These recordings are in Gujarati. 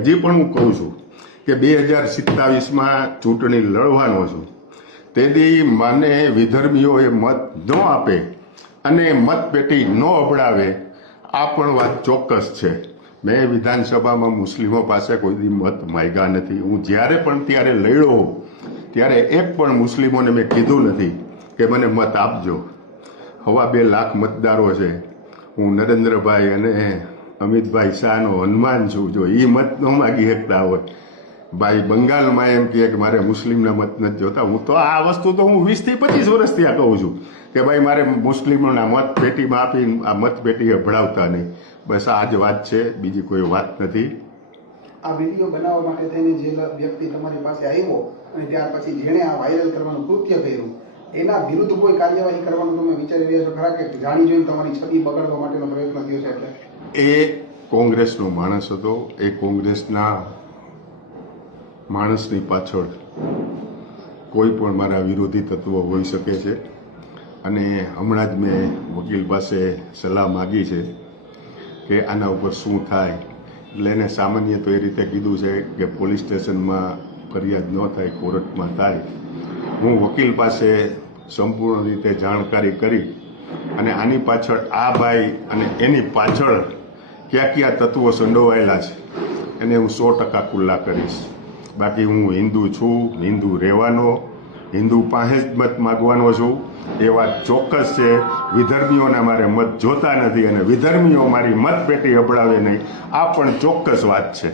હજી પણ હું કહું છું કે 2027માં ચૂંટણી લડવાનો છું, તેથી મને વિધર્મીઓએ મત ન આપે અને મતપેટી ન અબડાવે, આ પણ વાત ચોક્કસ છે. મેં વિધાનસભામાં મુસ્લિમો પાસે કોઈ દી મત માંગ્યા નથી. હું જ્યારે પણ ત્યારે લડ્યો ત્યારે એક પણ મુસ્લિમોને મેં કીધું નથી કે મને મત આપજો. 2.25 લાખ મતદારો છે. હું નરેન્દ્રભાઈ અને અમિતભાઈ શાહનો હનુમાન છું. જો એ મત ન માગી શકતા હોય, ભાઈ બંગાળમાં એમ કહે કે મારે મુસ્લિમના મત નથી જોતા, હું તો આ વસ્તુ તો હું 20 થી 25 વર્ષથી આ કહું છું કે ભાઈ મારે મુસ્લિમોના મત પેટીમાં આપીને આ મત પેટીએ ભળાવતા નહીં. બસ આ જ વાત છે, બીજી કોઈ વાત નથી. આ વિડીયો બનાવવા માટે થઈને જે વ્યક્તિ તમારી પાસે આવ્યો અને ત્યાર પછી જેણે આ વાયરલ કરવાનું કૃત્ય કર્યું, એના વિરુદ્ધ કોઈ કાર્યવાહી કરવાનું તમે વિચારી રહ્યા છો ખરા, કે જાણી જોઈને તમારી છબી બગાડવા માટેનો પ્રયત્ન થયો છે? એટલે એ કોંગ્રેસનો માણસ હતો, એ કોંગ્રેસના માણસની પાછળ કોઈ પણ મારા વિરોધી તત્વો હોઈ શકે છે. અને હમણાં જ મેં વકીલ પાસે સલાહ માગી છે કે આના ઉપર શું થાય. એટલે એને સામાન્ય તો એ રીતે કીધું છે કે પોલીસ સ્ટેશનમાં ફરિયાદ ન થાય, કોર્ટમાં થાય. હું વકીલ પાસે સંપૂર્ણ રીતે જાણકારી કરી અને આની પાછળ આ ભાઈ અને એની પાછળ ક્યાં તત્વો સંડોવાયેલા છે એને હું 100% ખુલ્લા કરીશ. બાકી હું હિન્દુ છું, હિન્દુ રહેવાનો, હિન્દુ પાસે જ મત માગવાનો છું, એ વાત ચોક્કસ છે. વિધર્મીઓના મારે મત જોતા નથી અને વિધર્મીઓ મારી મતપેટી અબડાવે નહીં, આ પણ ચોક્કસ વાત છે.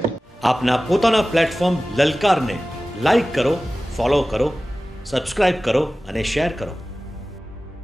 આપના પોતાના પ્લેટફોર્મ લલકારને લાઈક કરો, ફોલો કરો, સબસ્ક્રાઇબ કરો અને શેર કરો.